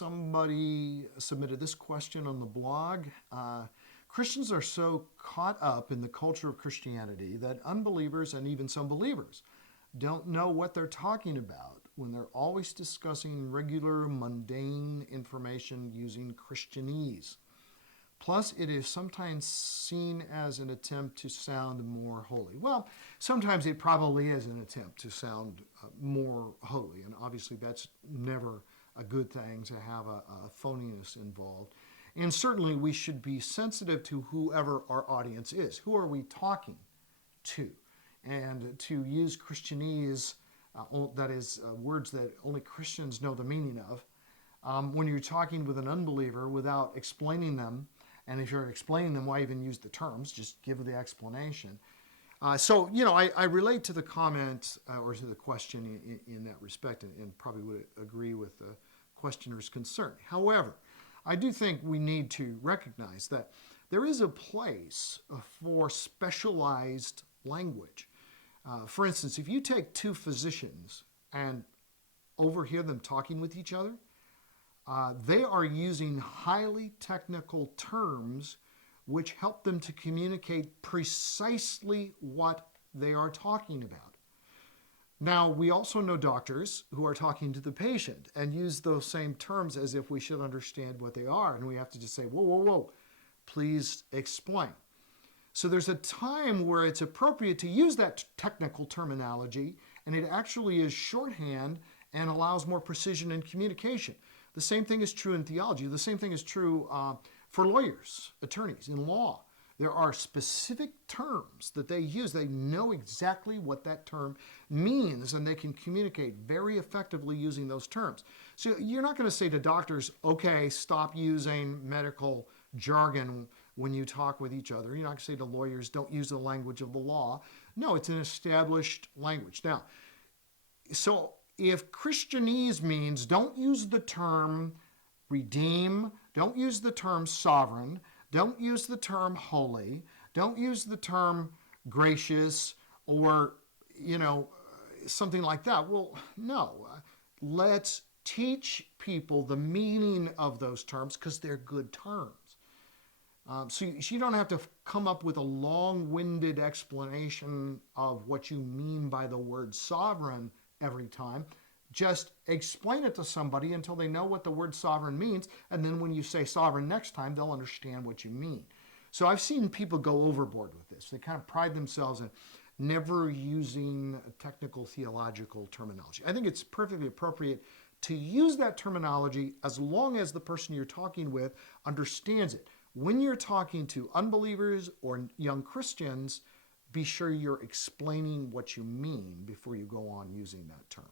somebody submitted this question on the blog. Christians are so caught up in the culture of Christianity that unbelievers and even some believers don't know what they're talking about when they're always discussing regular, mundane information using Christianese. Plus, it is sometimes seen as an attempt to sound more holy. Well, sometimes it probably is an attempt to sound more holy, and obviously that's never a good thing to have a phoniness involved. And certainly we should be sensitive to whoever our audience is. Who are we talking to? And to use Christianese, that is words that only Christians know the meaning of, when you're talking with an unbeliever without explaining them, and if you're explaining them, why even use the terms? Just give the explanation. So, I relate to the comment or to the question in that respect, and probably would agree with the questioner's concern. However, I do think we need to recognize that there is a place for specialized language. For instance, if you take two physicians and overhear them talking with each other, they are using highly technical terms which help them to communicate precisely what they are talking about. Now, we also know doctors who are talking to the patient and use those same terms as if we should understand what they are, and we have to just say, whoa, whoa, whoa, please explain. So there's a time where it's appropriate to use that technical terminology, and it actually is shorthand and allows more precision in communication. The same thing is true in theology. The same thing is true for lawyers, attorneys, in law. There are specific terms that they use. They know exactly what that term means, and they can communicate very effectively using those terms. So you're not going to say to doctors, okay, stop using medical jargon when you talk with each other. You're not going to say to lawyers, don't use the language of the law. No, it's an established language. Now, so if Christianese means don't use the term redeem, don't use the term sovereign, don't use the term holy, don't use the term gracious, or, something like that. Well, no. Let's teach people the meaning of those terms because they're good terms. So you don't have to come up with a long-winded explanation of what you mean by the word sovereign every time. Just explain it to somebody until they know what the word sovereign means, and then when you say sovereign next time, they'll understand what you mean. So I've seen people go overboard with this. They kind of pride themselves in never using technical theological terminology. I think it's perfectly appropriate to use that terminology as long as the person you're talking with understands it. When you're talking to unbelievers or young Christians, be sure you're explaining what you mean before you go on using that term.